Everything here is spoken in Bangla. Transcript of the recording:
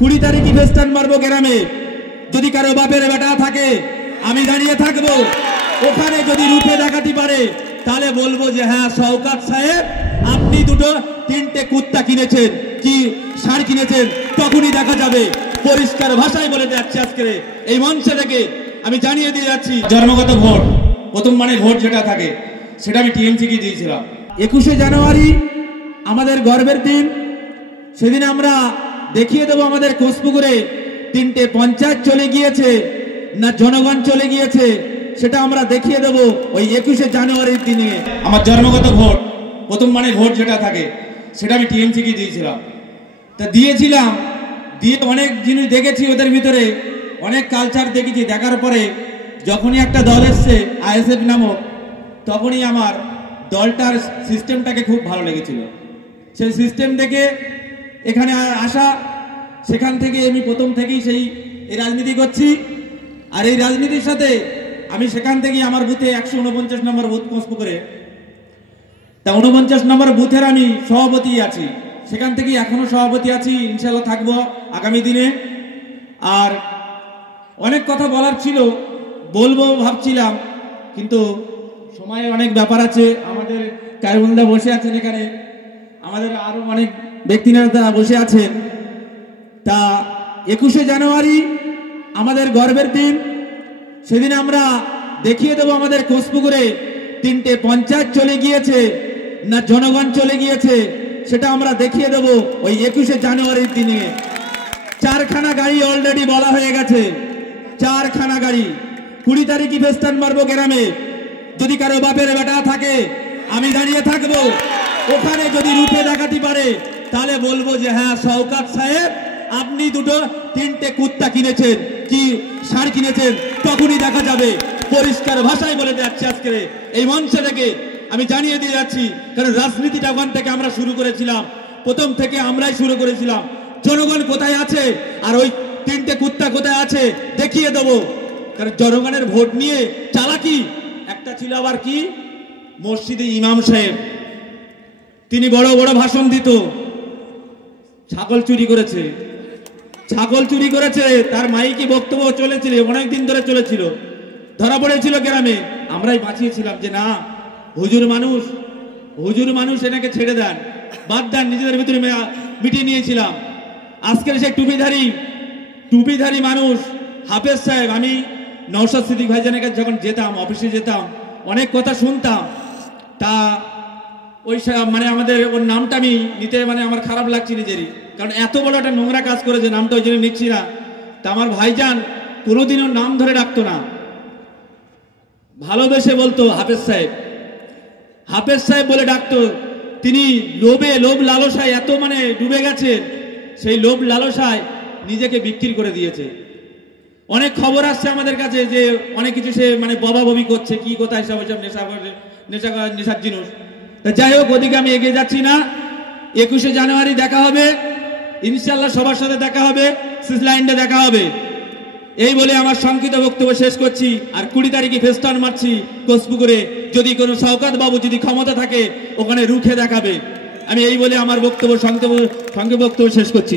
20 তারিখই ফেস্টান মারবো গ্রামে। যদি কারো বাপের বেটা থাকে আমি দাঁড়িয়ে থাকবো। ওখানে যদি রূপে দেখাতে পারে তাহলে বলবো যে হ্যাঁ শওকত সাহেব আপনি দুটো তিনটে কুত্তা কিনেছেন কি ষাঁড় কিনেছেন, তখনই দেখা যাবে। পরিষ্কার ভাষায় বলে যাচ্ছি আজকে এই মঞ্চে থেকে আমি জানিয়ে দিয়ে যাচ্ছি, জন্মগত ভোট প্রথম মানে ভোট যেটা থাকে সেটা আমি টিএমসিকে দিয়েছিলাম। 21শে জানুয়ারি আমাদের গর্বের দিন। সেদিন আমরা দেখিয়ে দেবো আমাদের কোষপুকুরে 3টে পঞ্চায়েত চলে গিয়েছে না জনগণ চলে গিয়েছে, সেটা আমরা দেখিয়ে দেবো ওই 21শে জানুয়ারির দিনে। আমার জন্মগত ভোট প্রথম মানে ভোট যেটা থাকে সেটা আমি টিএমসিকে দিয়েছিলাম। তা দিয়েছিলাম, দিয়ে অনেক জিনিস দেখেছি, ওদের ভিতরে অনেক কালচার দেখেছি। দেখার পরে যখনই একটা দল এসছে আইএসএফ নামক, তখনই আমার দলটার সিস্টেমটাকে খুব ভালো লেগেছিল। সেই সিস্টেম দেখে এখানে আসা, সেখান থেকে আমি প্রথম থেকেই এই রাজনীতি করছি। আর এই রাজনীতির সাথে আমি সেখান থেকেই আমার বুথে 149 নম্বর বুথ কোষপুকুরে, তা 49 নম্বর বুথের আমি সভাপতি আছি। সেখান থেকেই এখনো সভাপতি আছি, ইনশাল্লাহ থাকবো আগামী দিনে। আর অনেক কথা বলার ছিল, বলবো ভাবছিলাম, কিন্তু সময়ে অনেক ব্যাপার আছে। আমাদের কায়রুলদা বসে আছেন এখানে, আমাদের আরো অনেক ব্যক্তিরা বসে আছেন। তা 21শে জানুয়ারি আমাদের গর্বের দিন। সেদিন আমরা দেখিয়ে দেবো আমাদের কোষপুকুরে 3টে পঞ্চায়েত চলে গিয়েছে না জনগণ চলে গিয়েছে, সেটা আমরা দেখিয়ে দেবো ওই 21শে জানুয়ারির দিনে। 4খানা গাড়ি অলরেডি বলা হয়ে গেছে, 4খানা গাড়ি। 20 তারিখই ফেস্টান মারবো গ্রামে। যদি কারো বাপের বেটা থাকে আমি দাঁড়িয়ে থাকবো। ওখানে যদি রূপে দেখাতে পারে তাহলে বলবো যে হ্যাঁ শওকত সাহেব আপনি দুটো তিনটে কুত্তা কিনেছেন কি ষাঁড় কিনেছেন, তখনই দেখা যাবে। পরিষ্কার ভাষায় বলে যাচ্ছি আজকে এই মঞ্চে থেকে আমি জানিয়ে দিয়ে যাচ্ছি, কারণ রাজনীতিটা ওখান থেকে আমরা শুরু করেছিলাম, প্রথম থেকে আমরাই শুরু করেছিলাম। জনগণ কোথায় আছে আর ওই তিনটে কুত্তা কোথায় আছে দেখিয়ে দেবো। কারণ জনগণের ভোট নিয়ে চালাকি একটা ছিল। আবার কি মসজিদে ইমাম সাহেব তিনি বড় বড় ভাষণ দিত, ছাগল চুরি করেছে, ছাগল চুরি করেছে, তার মাইকি বক্তব্য চলেছিল, অনেকদিন ধরে চলেছিল, ধরা পড়েছিল গ্রামে। আমরাই বাঁচিয়েছিলাম যে না হুজুর মানুষ এনাকে ছেড়ে দেন, বাদ দেন, নিজেদের ভিতরে মিটিয়ে নিয়েছিলাম। আজকের সেই টুপিধারী মানুষ হাফেজ সাহেব, আমি নওশাদ সিদ্দিক ভাইজানের কাছে যখন যেতাম, অফিসে যেতাম, অনেক কথা শুনতাম। তা ওই মানে আমাদের ওর নামটা আমি নিতে মানে আমার খারাপ লাগছে নিজেরই, কারণ এত বড় একটা নোংরা কাজ করেছে, নামটা ওই জন্য নিচ্ছি না। তা আমার ভাইজান কোনোদিনও নাম ধরে ডাকতো না, ভালোবেসে বলতো হাফেজ সাহেব বলে ডাকতো। তিনি লোভ লালসায় এত মানে ডুবে গেছেন, সেই লোভ লালসায় নিজেকে বিক্রি করে দিয়েছে। অনেক খবর আসছে আমাদের কাছে যে অনেক কিছু সে মানে ববাববি করছে, কি কোথায় সব নেশার জিনিস। যাই হোক, ওদিকে আমি এগিয়ে যাচ্ছি না। 21শে জানুয়ারি দেখা হবে ইনশাল্লাহ, সবার সাথে দেখা হবে, সিজলাইন্ডে দেখা হবে। এই বলে আমার সংক্ষিপ্ত বক্তব্য শেষ করছি। আর 20 তারিখে ফেস্টান মারছি কোষপুকুরে। যদি কোনো শওকত বাবু যদি ক্ষমতা থাকে ওখানে রুখে দেখাবে। আমি এই বলে আমার সংক্ষিপ্ত বক্তব্য শেষ করছি।